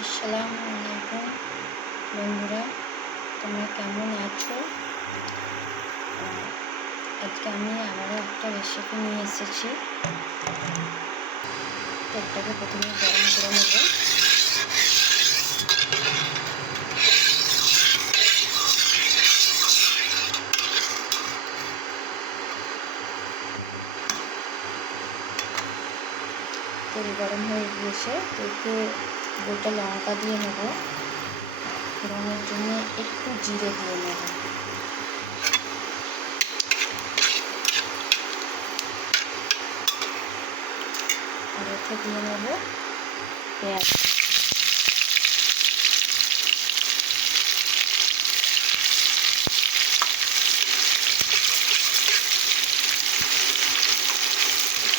আসসালামু আলাইকুম বন্ধুরা, তোমরা কেমন আছো? আজকে আমি আবারও একটা রেসিপি নিয়ে এসেছি। তেলটাকে প্রথমে গরম করে নেব। তেল গরম হয়ে গিয়েছে, এতে গোটা লঙ্কা দিয়ে নেব। ফোড়নের জন্য একটু জিরে দিয়ে নেব। আর এতে দিয়ে নেব পেঁয়াজ।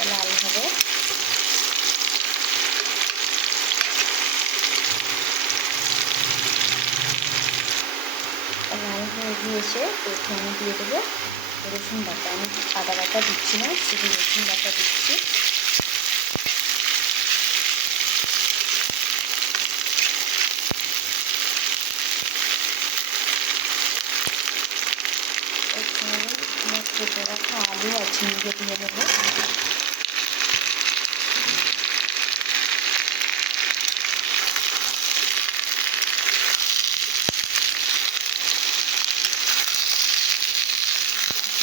লাল হবে। লাল হয়ে গিয়েছে, এতে আমি দিয়ে দেবো রসুন বাটা। আমি আদা বাটা দিচ্ছি না, শুধু রসুন বাটা দিচ্ছি। আমার কেটে রাখা আলু আর ঝিঙে দিয়ে দেবো।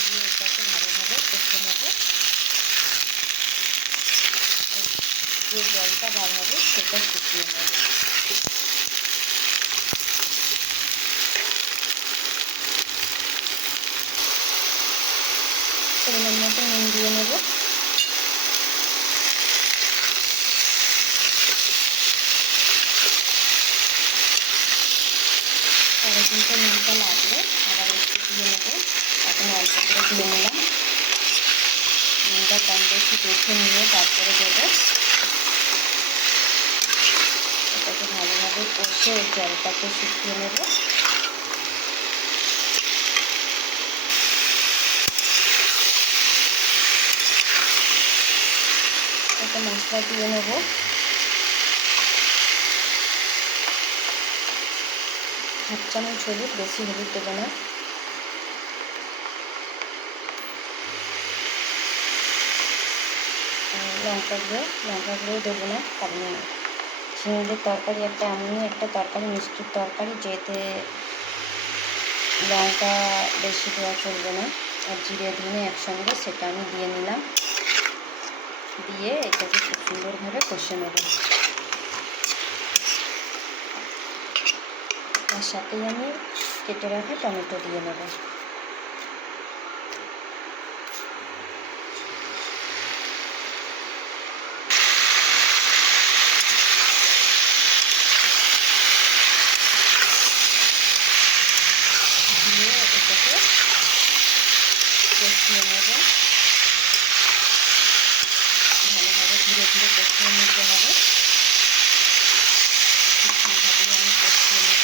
দিয়ে এটাকে ভালোভাবে কষে নেব। যে জলটা বার হবে সেটা শুকিয়ে নেব। পরিমাণ মতো নুন দিয়ে নেব। পরে কিন্তু নুনটা লাগলে আবার একটু দিয়ে নেব। এখন অল্প করে দিয়ে নিলাম। নুনটা কম বেশি দেখে নিয়ে তারপরে দেবো। এটাকে ভালোভাবে কষে জলটাকে শুকিয়ে নেব। একটা মশলা দিয়ে নেব। হাফ চামচ হলুদ, বেশি হলুদ দেবো না। লঙ্কা গুঁড়ো দেবো না, কারণ চিংড়ির তরকারি এমনই একটা তরকারি, মিষ্টির তরকারি, যেতে লঙ্কা বেশি দেওয়া চলবে না। আর জিরে ধনে একসঙ্গে সেটা আমি দিয়ে নিলাম। দিয়ে এটাকে খুব সুন্দরভাবে কষে নেব। তার সাথেই আমি কেটে রাখা টমেটো দিয়ে নেব। দিয়ে এটাকে কষিয়ে নেব। ভালোভাবে ধীরে ধীরে কষিয়ে নিতে হবে। ঠিকঠাকভাবেই আমি কষিয়ে নেব।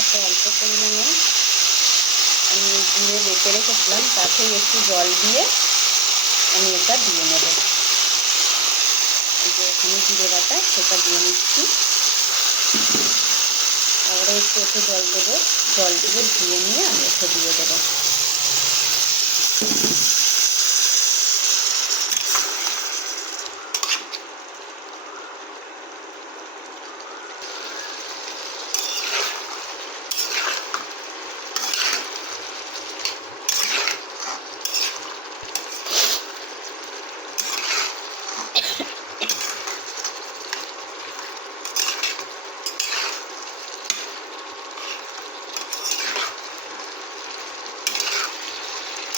একটা অল্প পরিমাণে আমি জিরে বেটে রেখেছিলাম, তাতে একটু জল দিয়ে আমি এটা দিয়ে নেব। যে এখানে জিরে বাটা সেটা দিয়ে নিচ্ছি। আবার একটু জল দেবো। জল দিয়ে ধুয়ে নিয়ে আমি এতে দিয়ে দেবো।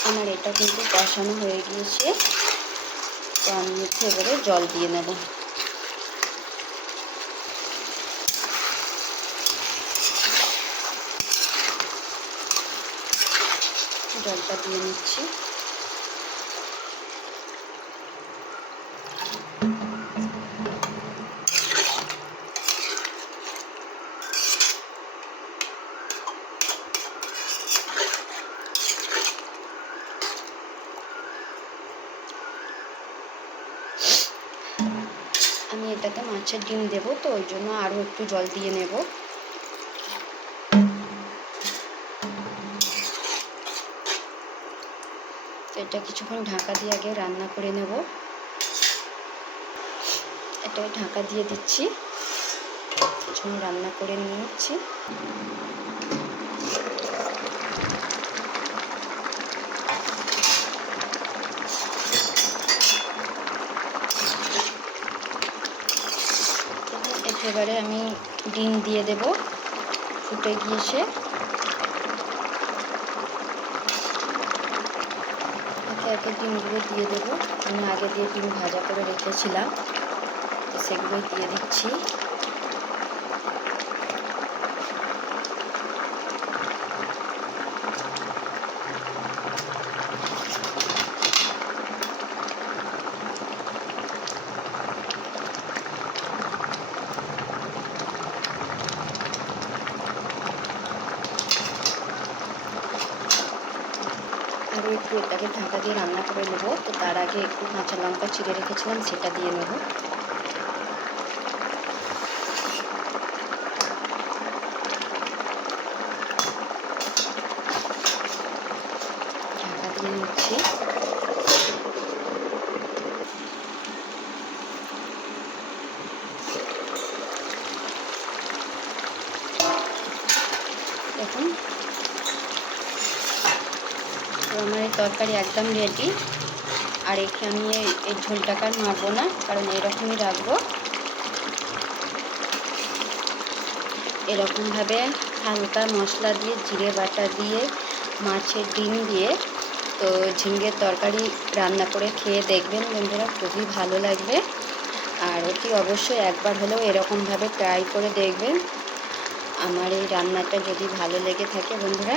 আমার এটা কিন্তু কষানো হয়ে গিয়েছে, তো আমি হচ্ছে এবারে জল দিয়ে নেব। জলটা দিয়ে নিচ্ছি। এটাতে মাছের ডিম দেবো, তো ওই জন্য আরও একটু জল দিয়ে নেব। এটা কিছুক্ষণ ঢাকা দিয়ে আগে রান্না করে নেব। এটাকে ঢাকা দিয়ে দিচ্ছি, কিছুক্ষণ রান্না করে নিচ্ছি। এবারে আমি ডিম দিয়ে দেব ফুটে গিয়েছে। একে একে ডিমগুলো দিয়ে দেবো। আমি আগে দিয়ে ডিম ভাজা করে রেখেছিলাম, সেগুলোই দিয়ে দিচ্ছি। আরও একটু এটাকে ঢাকা দিয়ে রান্না করে নেব। তো তার আগে একটু কাঁচা লঙ্কা চিড়ে রেখেছিলাম, সেটা দিয়ে নেব। ঢাকা দিয়ে নিচ্ছি। দেখুন, তো আমার এই তরকারি একদম রেডি। আর একে আমি এই ঝোলটাকে আর মারবো না, কারণ এরকমই রাখবো। এরকমভাবে হালকা মশলা দিয়ে, জিরে বাটা দিয়ে, মাছের ডিম দিয়ে তো ঝিঙের তরকারি রান্না করে খেয়ে দেখবেন বন্ধুরা, খুবই ভালো লাগবে। আর অতি অবশ্যই একবার হলেও এরকমভাবে ট্রাই করে দেখবেন। আমার এই রান্নাটা যদি ভালো লেগে থাকে বন্ধুরা,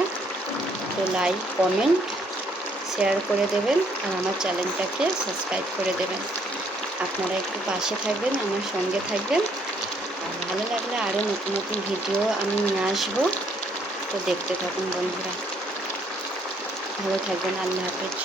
তো লাইক, কমেন্ট, শেয়ার করে দেবেন। আর আমার চ্যানেলটাকে সাবস্ক্রাইব করে দেবেন। আপনারা একটু পাশে থাকবেন, আমার সঙ্গে থাকবেন। আর ভালো লাগলে আরও নতুন নতুন ভিডিও আমি নিয়ে আসবো, তো দেখতে থাকুন বন্ধুরা। ভালো থাকবেন। আল্লাহ হাফেজ।